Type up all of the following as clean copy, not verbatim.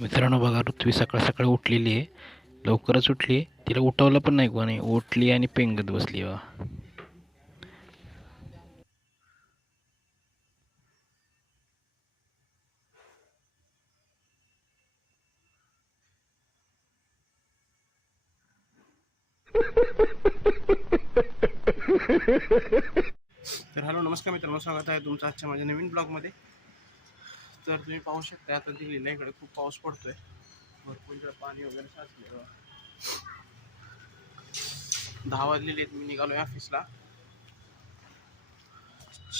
मित्रांनो बघा, ऋत्वी सकाळ सकाळी उठलेली आहे, लवकरच उठली. तिला उठवलं पण नाही कोणी, उठली आणि पेंगत बसली बा. तर हॅलो नमस्कार मित्रांनो, स्वागत आहे तुमचं आजच्या माझ्या नवीन ब्लॉगमध्ये. तर तुम्ही पाहू शकता आता दिल्लीला इकडे खूप पाऊस पडतोय, भरपूर इकडे पाणी वगैरे साचले. 10 वाजलेले आहेत, मी निघालोय ऑफिसला.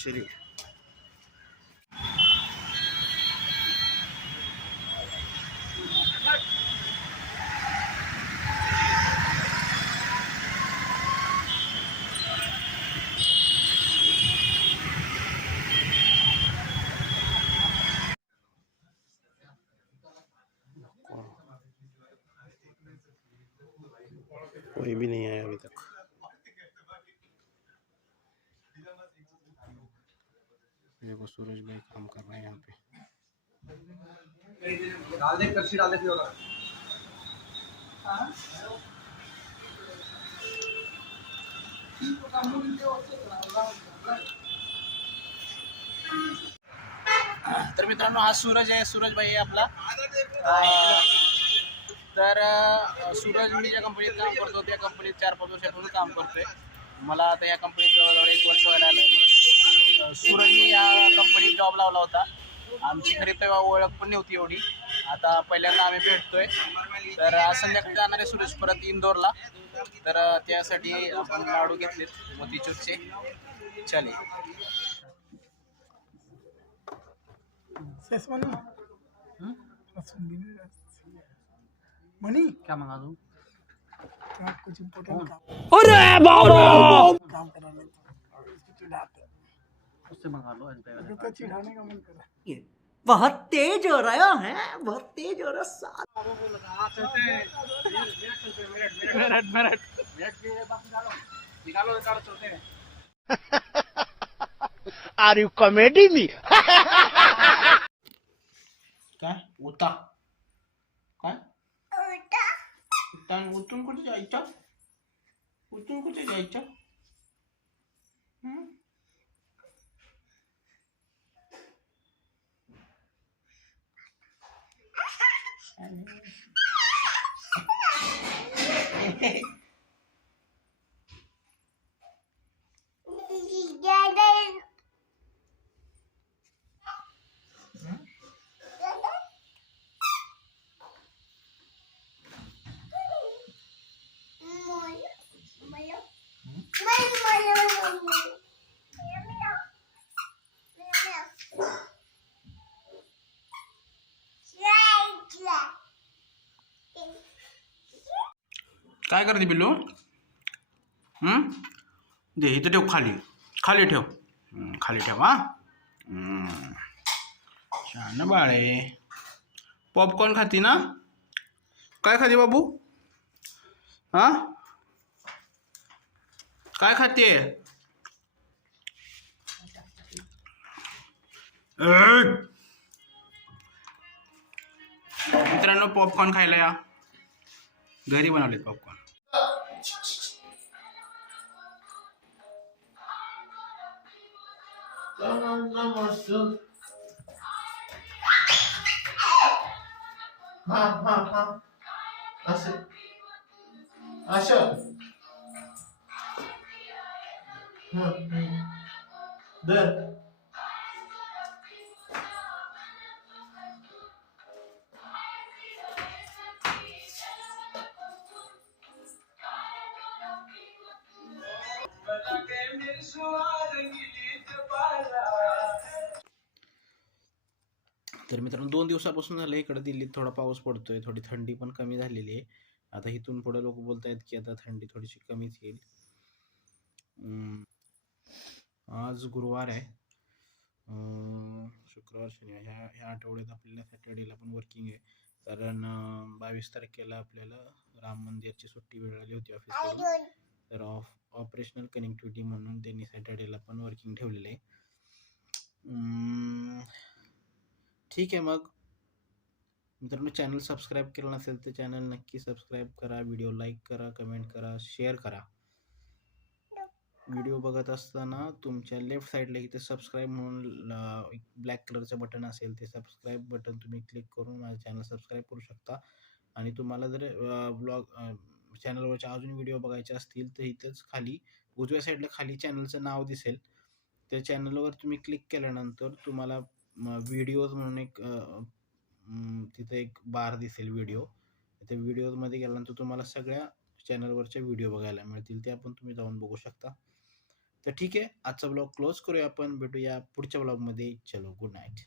शरी कोई भी नहीं आया अभी तक. देखो सूरज भाई काम कर रहे हैं यहाँ पे. डाल दे, कच्ची डाल दे फिर होगा. तर मित्रांनो, हा सूरज आहे, सूरज भाई आहे आपला. तर सूरज मी ज्या कंपनीत काम करतो त्या कंपनीत 4-5 वर्षापासून काम करतोय. मला आता या कंपनीत जवळजवळ 1 वर्ष व्हायला आलं. मला सूरजनी या कंपनीत जॉब लावला होता. आमची खरी तेव्हा ओळख पण नव्हती एवढी. आता पहिल्यांदा आम्ही भेटतोय. तर आज संध्याकाळी जाणार आहे सूरज परत इंदोरला. तर त्यासाठी आपण लाडू घेतलेत मोतीचूरचे. चले मनी क्या मंगा दूं? कुछ इम्पोर्टेंट काम. अरे बाबा, काम कराने उसको चिढ़ाते. उससे मंगा लो. तो चिढ़ाने का मन कर रहा है. बहुत तेज हो रहा है, बहुत तेज हो रहा साथ. Are you comedy me? काय उता काय उतून कुठे जायचं? उतून कुठे जायचं? काय करते बिल्लू? दे इथं ठेव, खाली खाली ठेव. खाली ठेव हा. छान बाळे. पॉपकॉर्न खाती ना? काय खाते बाबू? हा काय खाते? मित्रांनो, पॉपकॉर्न खायला या. घरी बनवले पॉपकॉर्न. तर मित्रांनो, 2 दिवसापासून झालं इकडे दिल्लीत थोडा पाऊस पडतोय, थोडी थंडी पण कमी झालेली आहे. आता इथून पुढे लोक बोलतायत की आता थंडी थोडीशी कमीच येईल. आज गुरुवार आहे. शुक्रवार शनिवार ह्या आठवड्यात आपल्याला सॅटर्डेला पण वर्किंग आहे, कारण 22 तारखेला आपल्याला राम मंदिरची सुट्टी मिळाली होती ऑफिसकडून. तर ऑपरेशनल कनेक्टिव्हिटी म्हणून त्यांनी सॅटर्डेला पण वर्किंग ठेवलेलं आहे. ठीक आहे मग मित्रांनो, चॅनल सबस्क्राईब केलं नसेल तर चॅनल नक्की सबस्क्राईब करा, व्हिडिओ लाईक करा, कमेंट करा, शेअर करा. व्हिडिओ बघत असताना तुमच्या लेफ्ट साईडला इथे सबस्क्राईब म्हणून एक ब्लॅक कलरचं बटन असेल, ते सबस्क्राईब बटन तुम्ही क्लिक करून माझं चॅनल सबस्क्राईब करू शकता. आणि तुम्हाला जर चॅनलवरचे अजून व्हिडिओ बघायचे असतील तर इथंच खाली उजव्या साईडला खाली चॅनलचं नाव दिसेल, त्या चॅनलवर तुम्ही क्लिक केल्यानंतर तुम्हाला व्हिडिओज म्हणून एक तिथे एक बार दिसेल व्हिडिओ. त्या व्हिडिओमध्ये गेल्यानंतर तुम्हाला सगळ्या चॅनलवरच्या व्हिडिओ बघायला मिळतील, त्या पण तुम्ही जाऊन बघू शकता. तर ठीक आहे, आजचा ब्लॉग क्लोज करूया आपण. भेटूया पुढच्या ब्लॉगमध्ये. चलो, गुड नाईट.